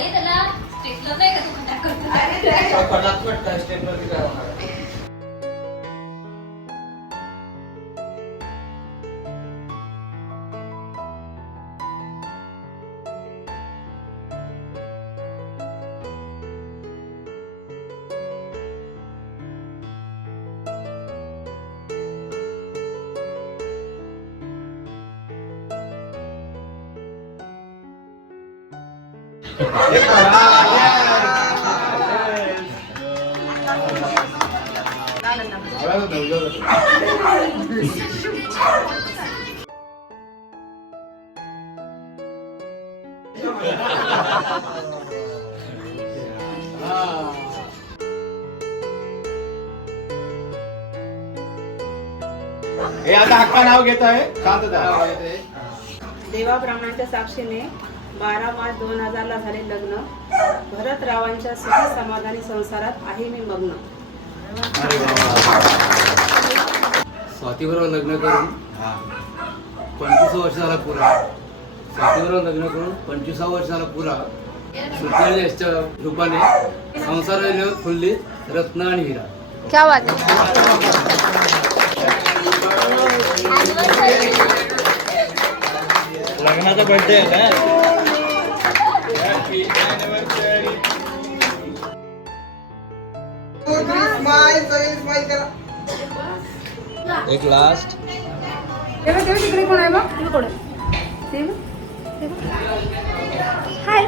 आहे त्याला स्टेटला नाही का तू खड्डा करतो पटात पटता स्टेटवरती काय होणार हे आता हक्का नाव घेत आहे शांतता. देवा ब्राह्मणांच्या साक्षीने 12 मार्च 2000 ला झाले लग्न. भरतरावांच्या सुखी समाधानी संसारात आहे मी मग्न. स्वातीबरोबर लग्न करून 25 वर्षाला पुरा. स्वातीबरोबर लग्न करून 25 वर्षाला पुरा. सुकन्याच्या रूपाने संसार खुलली रत्न आणि हिरा. क्या बात है. लग्नाचा बर्थडे आहे ना. एक लास्ट तिकडे कोण आहे बघ. कोण हाय.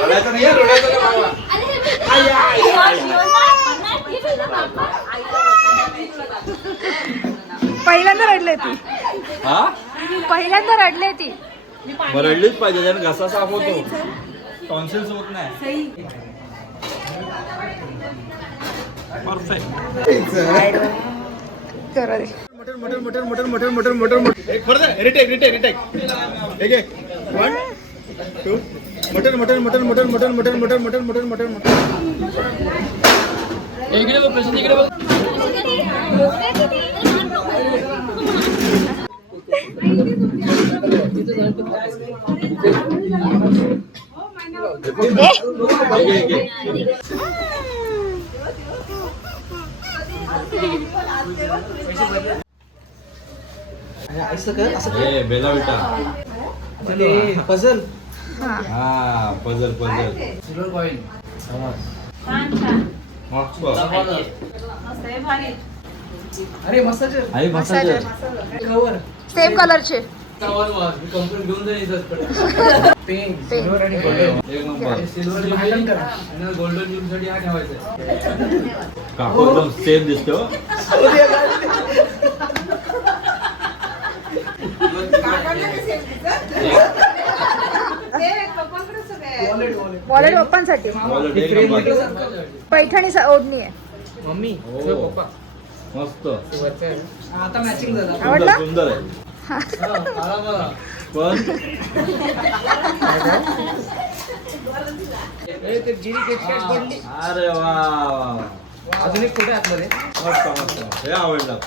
रडायचं नाही, रडायचं नाही बाबा. पहिल्यांदा रडले ती. हा पहिल्यांदा रडले ती. मग रडलीच पाहिजे त्याने घसा साफ होतो. टॉन्सिल्स होत नाही. परफेक्ट. करा दे. Mutton mutton mutton mutton mutton mutton mutton. एक परत रिटेक रिटेक रिटेक. एक एक 1 2 mutton mutton mutton mutton mutton mutton mutton mutton mutton mutton mutton. इकडे बघ प्रशांत, इकडे बघ. बेला बेटा पझल. हा पझल पझल. Silver coin. अरे मसाज. आई मसाजर. कवर. सेम कलरचे. कंपनी घेऊन जाईल. पेन सिल्वर आणि गोल्डन. एक नंबर. सिल्वर ज्वेलरी आणि गोल्डन ज्वेलरी हा ठेवायचा. काकू एकदम सेम दिसतो. वॉलेट पप्पांसाठी. पैठणी ओढणी आहे. मम्मी हो. पप्पा मस्त आता मॅचिंग झालं. आवडला? सुंदर आहे. पण अरे वा वा. अजून एक कुठे आतमध्ये मस्त मस्त हे आवडलं.